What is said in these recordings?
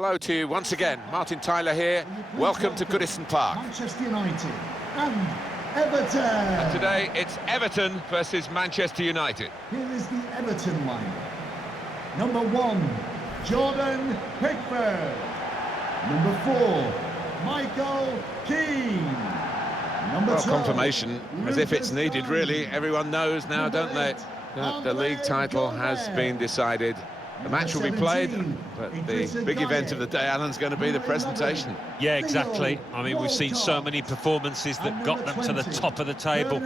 Hello to you once again. Martin Tyler here. Welcome to Goodison Park. Manchester United and Everton. And today it's Everton versus Manchester United. Here is the Everton line. Number 1, Jordan Pickford. Number 4, Michael Keane. Number 12, Confirmation, as if it's needed, really. Everyone knows now, don't they, that the league title has been decided. The match will be played, but the big event of the day, Alan's going to be the presentation. Yeah, exactly. I mean, we've seen so many performances that got them to the top of the table.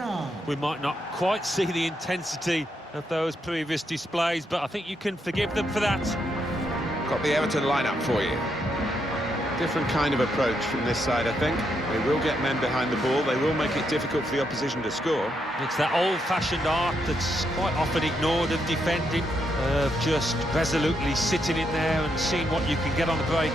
We might not quite see the intensity of those previous displays, but I think you can forgive them for that. Got the Everton lineup for you. Different kind of approach from this side, I think. They will get men behind the ball. They will make it difficult for the opposition to score. It's that old-fashioned art that's quite often ignored of defending, of just resolutely sitting in there and seeing what you can get on the break.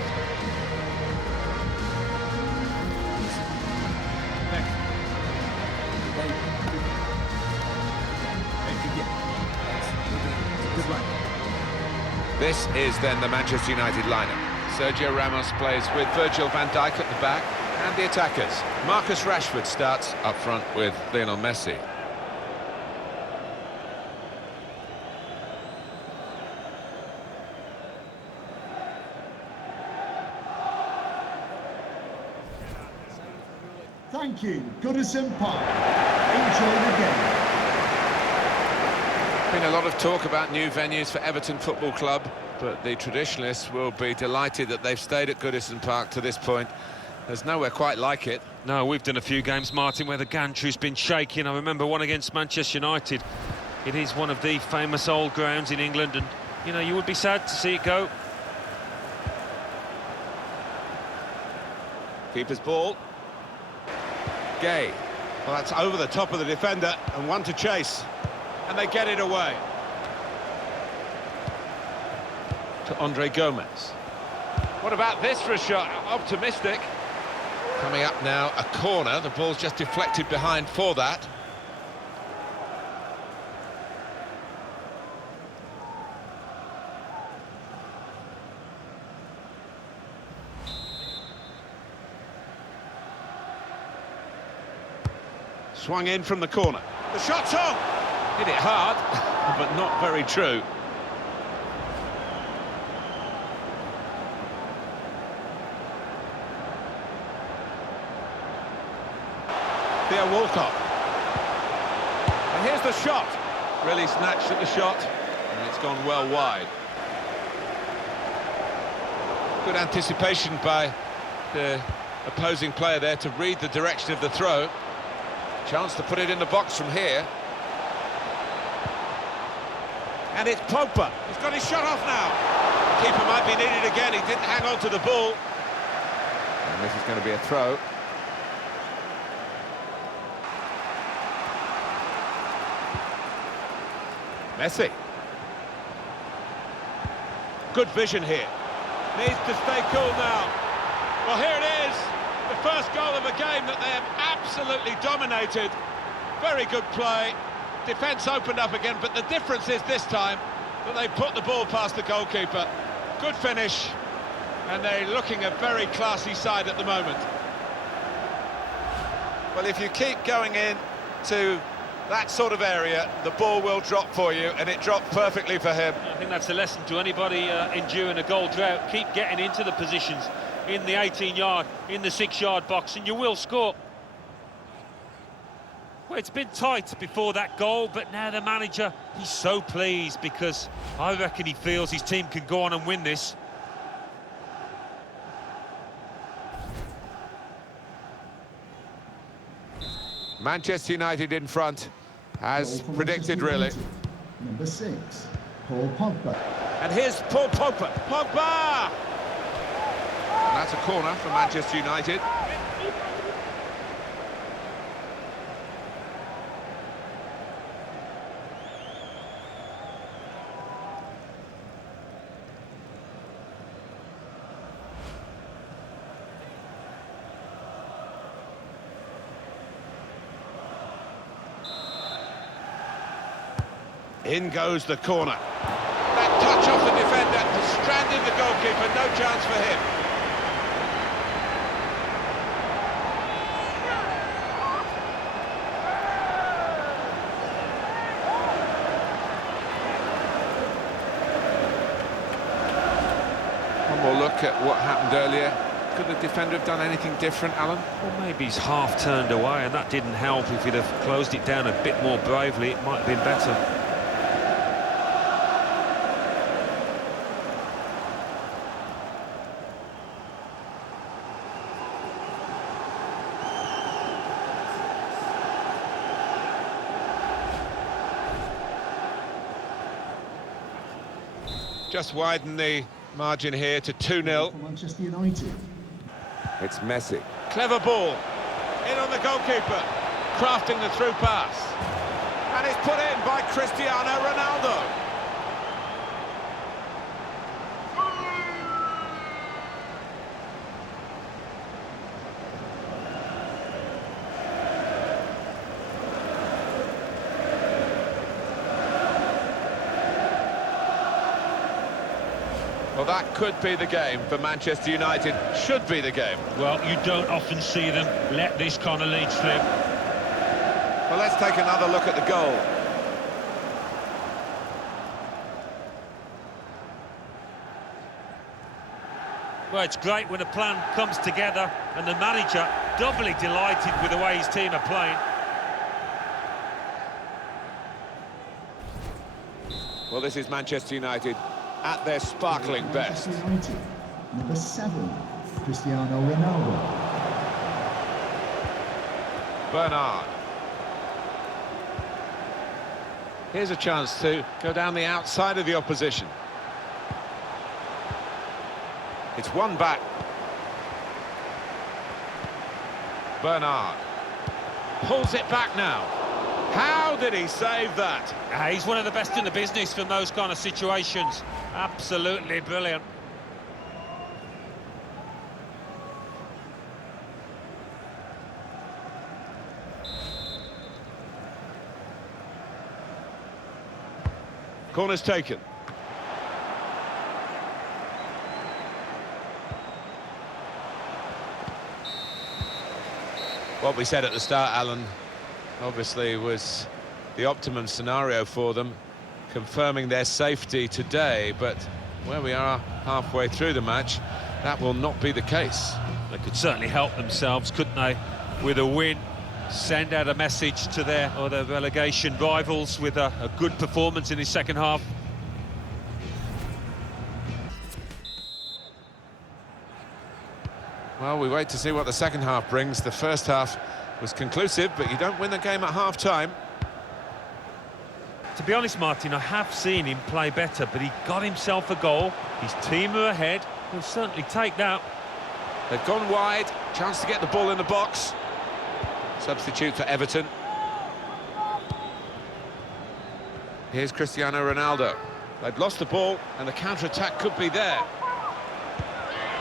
This is then the Manchester United lineup. Sergio Ramos plays with Virgil van Dijk at the back, and the attackers. Marcus Rashford starts up front with Lionel Messi. Thank you, Goodison Park. Enjoy the game. Been a lot of talk about new venues for Everton Football Club, but the traditionalists will be delighted that they've stayed at Goodison Park to this point. There's nowhere quite like it. No, we've done a few games, Martin, where the gantry's been shaking. I remember one against Manchester United. It is one of the famous old grounds in England, and, you know, you would be sad to see it go. Keeper's ball. Gay. Well, that's over the top of the defender, and one to chase. And they get it away. To Andre Gomez. What about this for a shot? Optimistic. Coming up now, a corner. The ball's just deflected behind for that. Swung in from the corner. The shot's on! Hit it hard, but not very true. Theo Walcott. And here's the shot. Really snatched at the shot, and it's gone well wide. Good anticipation by the opposing player there to read the direction of the throw. Chance to put it in the box from here. And it's Pogba. He's got his shot off now. The keeper might be needed again. He didn't hang on to the ball. And this is going to be a throw. Messi. Good vision here. Needs to stay cool now. Well, here it is. The first goal of a game that they have absolutely dominated. Very good play. Defence opened up again, but the difference is this time that they put the ball past the goalkeeper. Good finish, and they're looking a very classy side at the moment. Well, if you keep going in to that sort of area, the ball will drop for you, and it dropped perfectly for him. I think that's a lesson to anybody enduring a goal drought. Keep getting into the positions in the 18-yard, in the 6-yard box, and you will score. Well, it's been tight before that goal, but now the manager, he's so pleased because I reckon he feels his team can go on and win this. Manchester United in front, as predicted, really. Number 6, Paul Pogba. And here's Paul Pogba. Pogba! And that's a corner for Manchester United. In goes the corner. That touch off the defender, has stranded the goalkeeper, no chance for him. One more look at what happened earlier. Could the defender have done anything different, Alan? Well, maybe he's half turned away, and that didn't help. If he'd have closed it down a bit more bravely, it might have been better. Just widen the margin here to 2-0. For Manchester United. It's Messi. Clever ball. In on the goalkeeper. Crafting the through pass. And it's put in by Cristiano Ronaldo. Well, that could be the game for Manchester United. Should be the game. Well, you don't often see them let this kind of lead slip. Well, let's take another look at the goal. Well, it's great when a plan comes together and the manager doubly delighted with the way his team are playing. Well, this is Manchester United at their sparkling best. Manchester United. Number 7, Cristiano Ronaldo. Bernard. Here's a chance to go down the outside of the opposition. It's one back. Bernard. Pulls it back now. How did he save that? He's one of the best in the business from those kind of situations. Absolutely brilliant. Corner's taken. What we said at the start, Alan, obviously was the optimum scenario for them, confirming their safety today, but where we are halfway through the match, that will not be the case. They could certainly help themselves, couldn't they, with a win, send out a message to their other relegation rivals with a good performance in his second half. Well, we wait to see what the second half brings. The first half was conclusive, but you don't win the game at half-time. To be honest, Martin, I have seen him play better, but he got himself a goal. His team are ahead. He'll certainly take that. They've gone wide, chance to get the ball in the box. Substitute for Everton. Here's Cristiano Ronaldo. They've lost the ball, and the counter-attack could be there.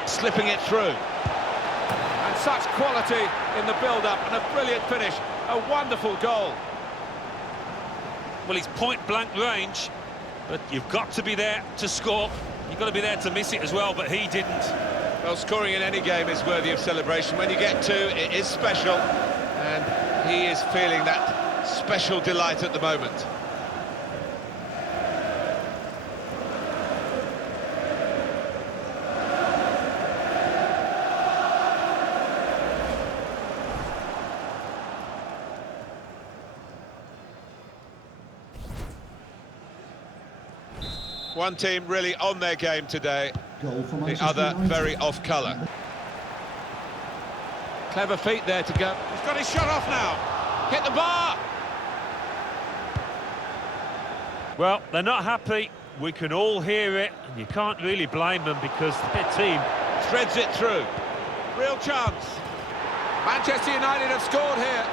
Slipping it through. And such quality in the build-up, and a brilliant finish. A wonderful goal. Well, it's point-blank range, but you've got to be there to score. You've got to be there to miss it as well, but he didn't. Well, scoring in any game is worthy of celebration. When you get two, it is special, and he is feeling that special delight at the moment. One team really on their game today, Goal for the Manchester other United. very off colour. Clever feet there to go. He's got his shot off now. Hit the bar. Well, they're not happy. We can all hear it, and you can't really blame them because their team Threads it through. Real chance. Manchester United have scored here.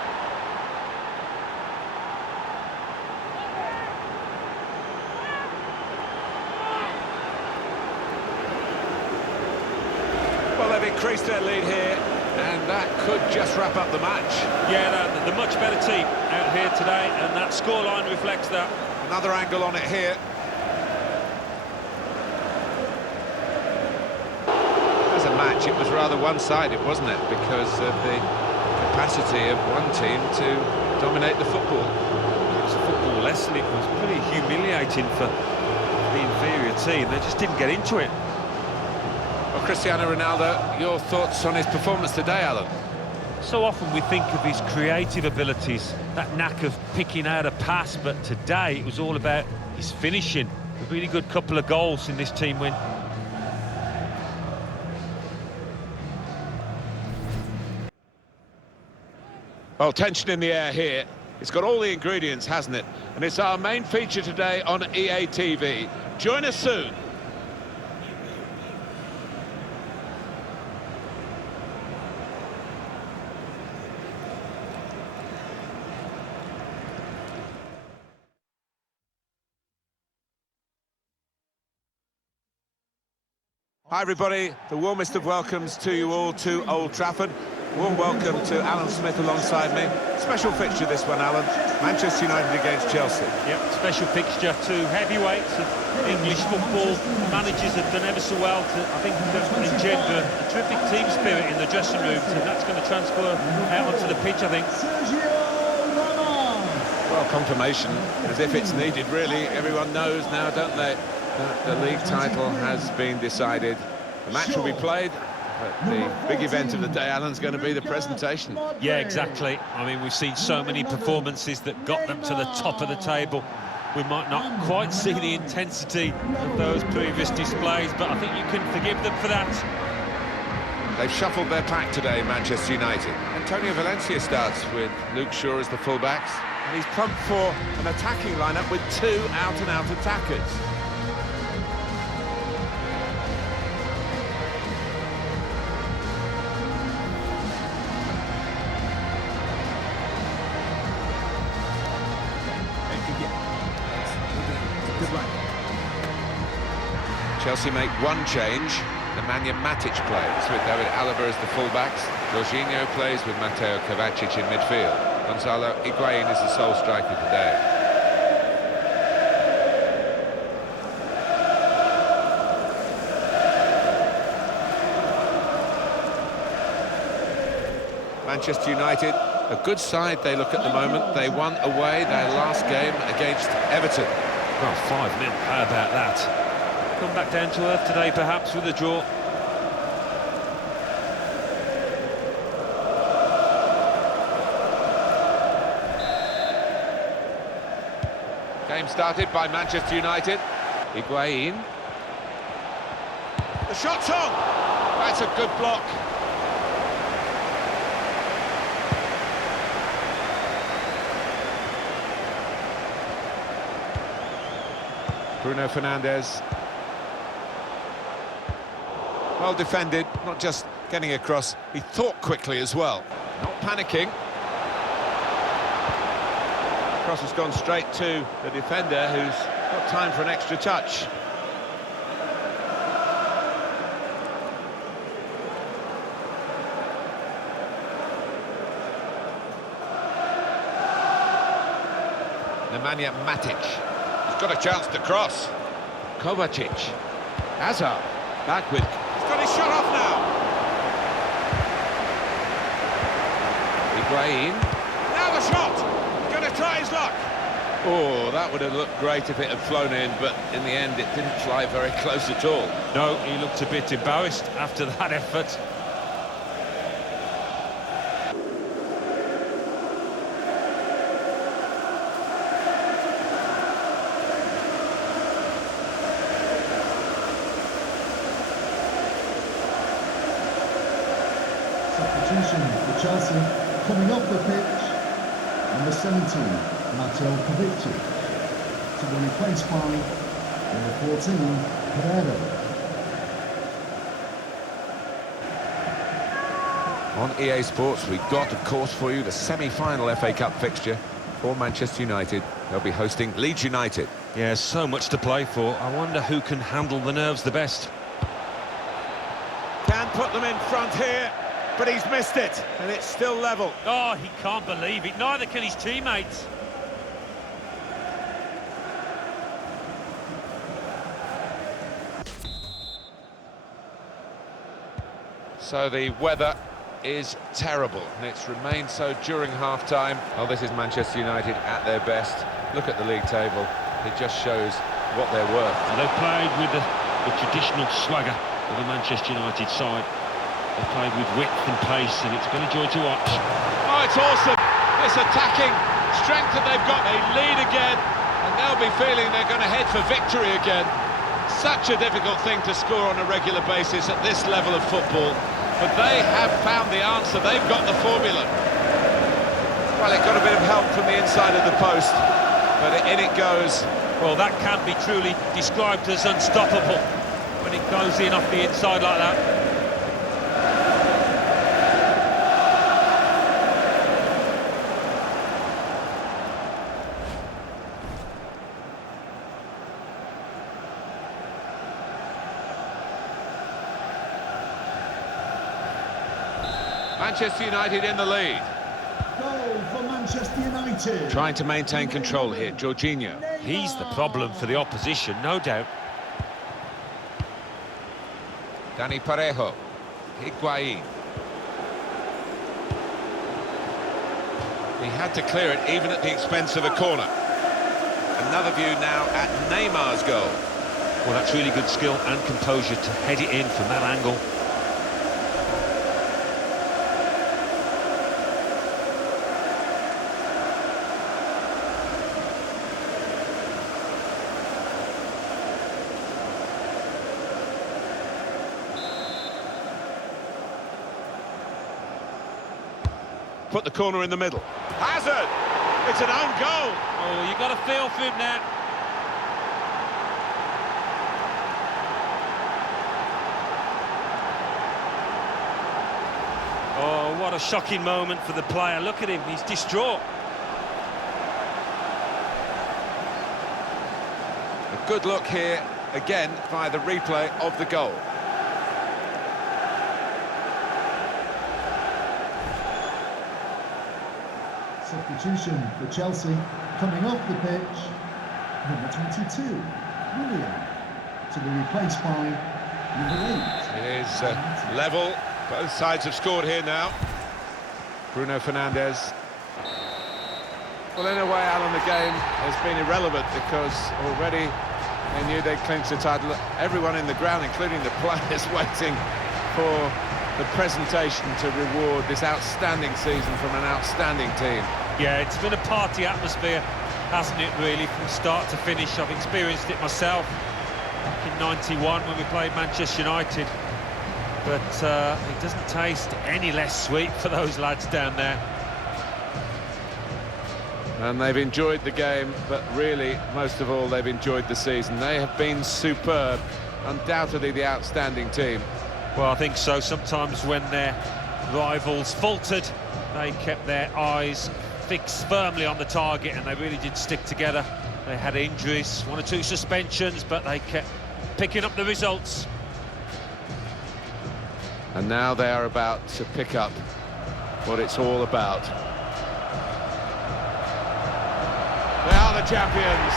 Well, they've increased their lead here, and that could just wrap up the match. Yeah, the much better team out here today, and that scoreline reflects that. Another angle on it here. match, it was rather one-sided, wasn't it? Because of the capacity of one team to dominate the football. It was a football lesson. It was pretty humiliating for the inferior team. They just didn't get into it. Well, Cristiano Ronaldo, your thoughts on his performance today, Alan? So often we think of his creative abilities, that knack of picking out a pass, but today it was all about his finishing. A really good couple of goals in this team win. Well, tension in the air here. It's got all the ingredients, hasn't it? And it's our main feature today on EA TV. Join us soon. Hi everybody, the warmest of welcomes to you all to Old Trafford. Warm welcome to Alan Smith alongside me. Special fixture this one, Alan. Manchester United against Chelsea. Yep, special fixture. Two heavyweights of English football. Managers have done ever so well to, I think, engender a terrific team spirit in the dressing rooms, and that's going to transfer out onto the pitch, I think. Well, confirmation, as if it's needed, really. Everyone knows now, don't they, that the league title has been decided. The match will be played, but the big event of the day, Alan's going to be the presentation. Yeah, exactly. I mean, we've seen so many performances that got them to the top of the table. We might not quite see the intensity of those previous displays, but I think you can forgive them for that. They've shuffled their pack today, Manchester United. Antonio Valencia starts with Luke Shaw as the fullbacks. And he's pumped for an attacking lineup with two out-and-out attackers. Chelsea make one change. Nemanja Matic plays with David Alaba as the fullbacks. Jorginho plays with Mateo Kovacic in midfield. Gonzalo Higuain is the sole striker today. Manchester United, a good side they look at the moment. They won away their last game against Everton. Well, 5-0, how about that? Come back down to earth today, perhaps, with a draw. Game started by Manchester United. Higuain. The shot's on! That's a good block. Bruno Fernandes. Well defended, not just getting across, he thought quickly as well. Not panicking. Cross has gone straight to the defender, who's got time for an extra touch. Nemanja Matic. He's got a chance to cross. Kovacic. Hazard. Back with... He's got his shot off now. Higuain. Now the shot. Going to try his luck. Oh, that would have looked great if it had flown in, but in the end it didn't fly very close at all. No, he looked a bit embarrassed after that effort. Substitution for Chelsea coming off the pitch, number 17, Mateo Kovacic, to be replaced by number 14, Pereira. On EA Sports, we got, of course, for you the semi-final FA Cup fixture for Manchester United. They'll be hosting Leeds United. Yeah, so much to play for. I wonder who can handle the nerves the best. Can put them in front here, but he's missed it, and it's still level. Oh, he can't believe it. Neither can his teammates. So the weather is terrible, and it's remained so during half-time. Well, this is Manchester United at their best. Look at the league table. It just shows what they're worth. And they've played with the traditional swagger of the Manchester United side. They've played with width and pace, and it's been a joy to watch. Oh, it's awesome. This attacking strength that they've got. They lead again, and they'll be feeling they're going to head for victory again. Such a difficult thing to score on a regular basis at this level of football. But they have found the answer. They've got the formula. Well, it got a bit of help from the inside of the post, but in it goes. Well, that can be truly described as unstoppable when it goes in off the inside like that. Manchester United in the lead. Goal for Manchester United. Trying to maintain control here, Jorginho. He's the problem for the opposition, no doubt. Dani Parejo. Higuain. He had to clear it even at the expense of a corner. Another view now at Neymar's goal. Well, that's really good skill and composure to head it in from that angle. Put the corner in the middle. Hazard! It's an own goal. Oh, you got a feel for him now. Oh, what a shocking moment for the player. Look at him, he's distraught. A good look here, again, via the replay of the goal. Substitution for Chelsea, coming off the pitch, number 22, William, to be replaced by number 8. It is level. Both sides have scored here now. Bruno Fernandes. Well, in a way, Alan, the game has been irrelevant because already they knew they'd clinch the title. Everyone in the ground, including the players, waiting for the presentation to reward this outstanding season from an outstanding team. Yeah, it's been a party atmosphere, hasn't it, really, from start to finish. I've experienced it myself back in '91 when we played Manchester United. But it doesn't taste any less sweet for those lads down there. And they've enjoyed the game, but really, most of all, they've enjoyed the season. They have been superb, undoubtedly the outstanding team. Well, I think so. Sometimes when their rivals faltered, they kept their eyes fixed firmly on the target, and they really did stick together. They had injuries, 1 or 2 suspensions, but they kept picking up the results. And now they are about to pick up what it's all about. They are the champions.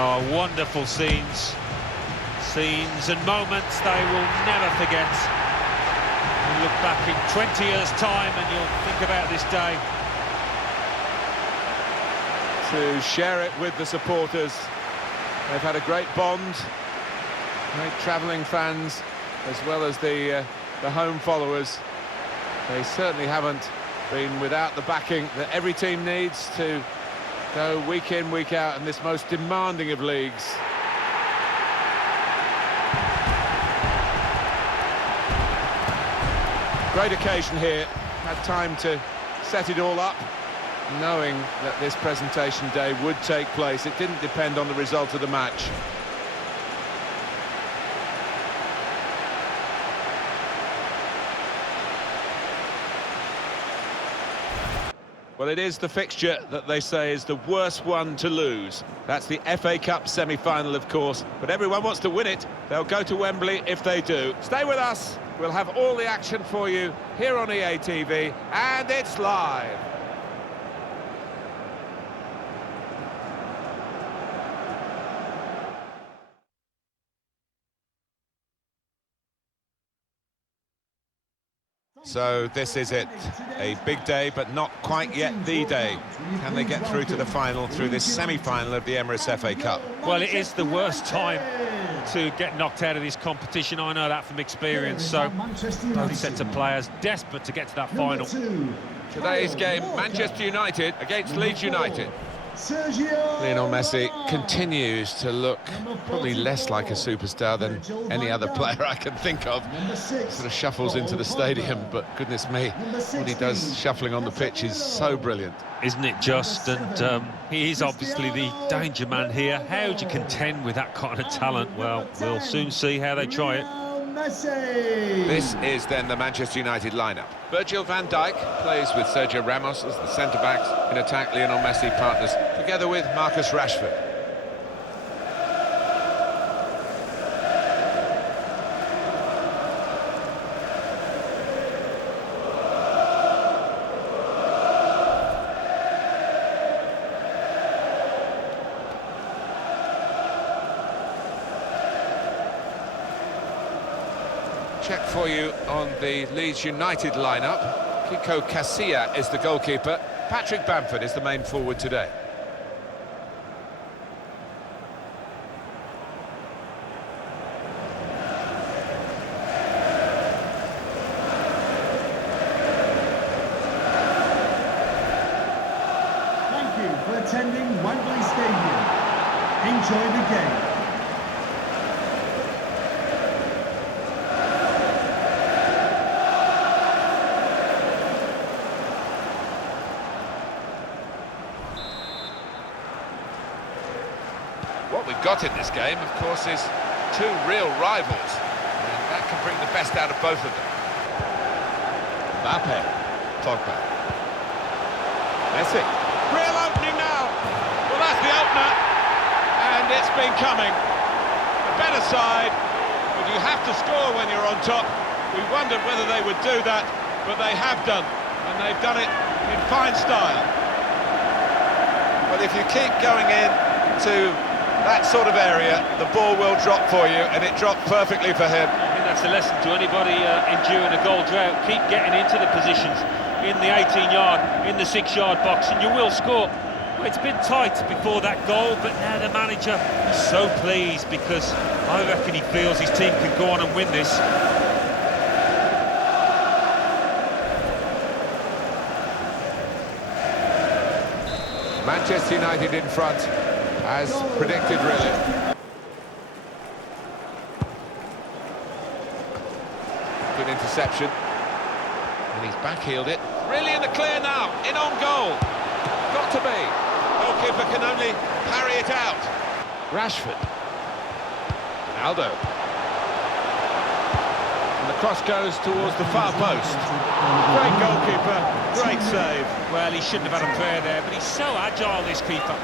Oh, wonderful scenes and moments they will never forget. You look back in 20 years' time and you'll think about this day. To share it with the supporters. They've had a great bond, great travelling fans, as well as the home followers. They certainly haven't been without the backing that every team needs to go week in, week out in this most demanding of leagues. Great occasion here, had time to set it all up, knowing that this presentation day would take place. It didn't depend on the result of the match. Well, it is the fixture that they say is the worst one to lose. That's the FA Cup semi-final, of course, but everyone wants to win it. They'll go to Wembley if they do. Stay with us. We'll have all the action for you here on EA TV, and it's live. So this is it, a big day, but not quite yet the day. Can they get through to the final through this semi-final of the Emirates FA Cup? Well, it is the worst time to get knocked out of this competition. I know that from experience, so both sets of players desperate to get to that final. Today's game, Manchester United against Leeds United. Lionel Messi continues to look probably less like a superstar than any other player I can think of. Sort of shuffles into the stadium, but goodness me, what he does shuffling on the pitch is so brilliant. Isn't it just? And he is obviously the danger man here. How do you contend with that kind of talent? Well, we'll soon see how they try it. This is then the Manchester United lineup. Virgil van Dijk plays with Sergio Ramos as the centre-backs. In attack, Lionel Messi partners together with Marcus Rashford. Check for you on the Leeds United lineup. Kiko Casilla is the goalkeeper. Patrick Bamford is the main forward today. Thank you for attending Wembley Stadium. Enjoy the game. What we've got in this game, of course, is two real rivals, and that can bring the best out of both of them. Mbappe, Pogba, Messi. Real opening now. Well, that's the opener, and it's been coming. A better side, but you have to score when you're on top. We wondered whether they would do that, but they have done, and they've done it in fine style. Well, if you keep going in to that sort of area, the ball will drop for you, and it dropped perfectly for him. I think that's the lesson to anybody enduring a goal drought. Keep getting into the positions in the 18-yard, in the 6-yard box, and you will score. Well, it's been tight before that goal, but now the manager is so pleased because I reckon he feels his team can go on and win this. Manchester United in front, as predicted, really. Good interception. And he's backheeled it. Really in the clear now, in on goal. Got to be. Goalkeeper can only parry it out. Rashford. Ronaldo. And the cross goes towards the far post. Great goalkeeper, great save. Well, he shouldn't have had a prayer there, but he's so agile, this keeper.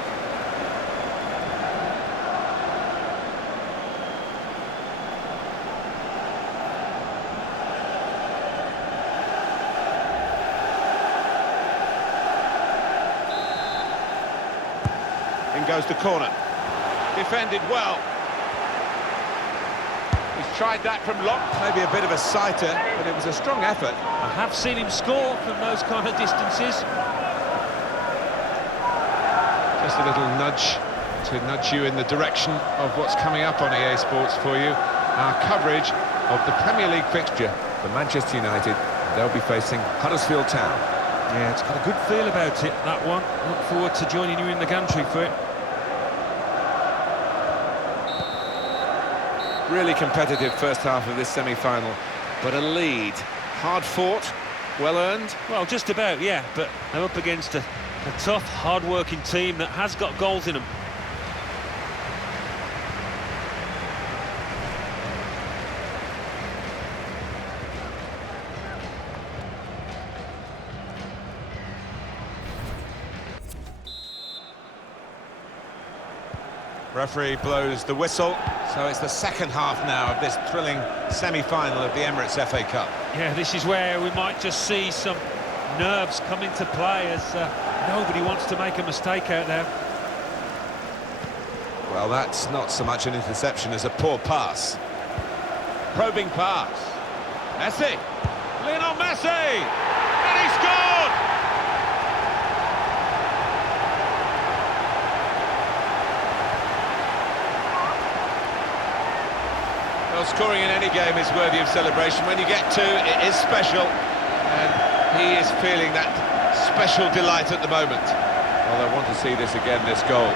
In goes the corner. Defended well. He's tried that from long, maybe a bit of a sighter, but it was a strong effort. I have seen him score from those kind of distances. Just a little nudge to nudge you in the direction of what's coming up on EA Sports for you. Our coverage of the Premier League fixture for Manchester United. They'll be facing Huddersfield Town. Yeah, it's got a good feel about it, that one. Look forward to joining you in the gantry for it. Really competitive first half of this semi-final, but a lead. Hard-fought, well-earned. Well, just about, yeah, but they're up against a tough, hard-working team that has got goals in them. Referee blows the whistle, so it's the second half now of this thrilling semi-final of the Emirates FA Cup. Yeah, this is where we might just see some nerves come into play, as nobody wants to make a mistake out there. Well, that's not so much an interception as a poor pass. Probing pass. Messi! Lionel Messi! And he scored! Well, scoring in any game is worthy of celebration. When you get two, it is special. And he is feeling that special delight at the moment. Well, I want to see this again, this goal.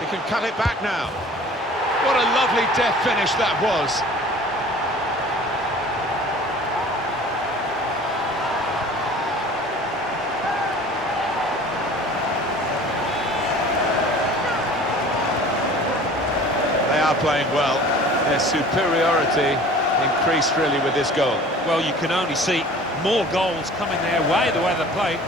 He can cut it back now. What a lovely deft finish that was. They are playing well. Their superiority increased really with this goal. Well, you can only see more goals coming their way, the way they play.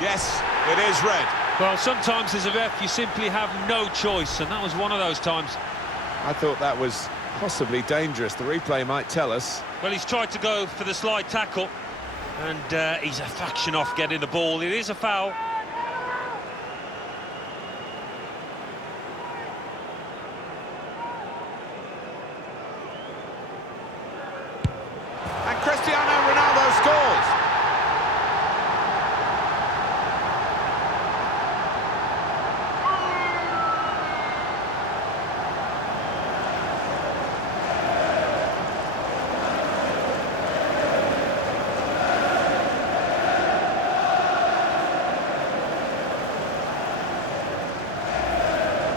Yes, it is red. Well, sometimes as a ref you simply have no choice, and that was one of those times. I thought that was possibly dangerous. The replay might tell us. Well, he's tried to go for the slide tackle, and he's a fraction off getting the ball. It is a foul. And Cristiano Ronaldo scores.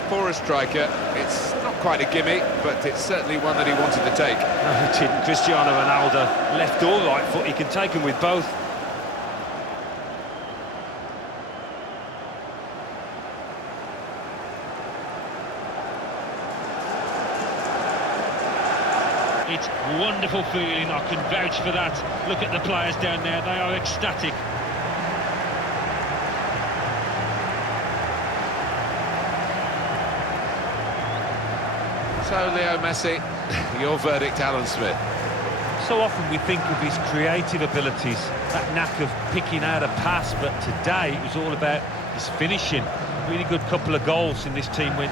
For a striker, it's not quite a gimme, but it's certainly one that he wanted to take. No, he didn't. Cristiano Ronaldo, left or right foot, he can take them with both. It's wonderful feeling, I can vouch for that. Look at the players down there, they are ecstatic. So, Leo Messi, your verdict, Alan Smith. So often we think of his creative abilities, that knack of picking out a pass, but today it was all about his finishing. Really good couple of goals in this team win.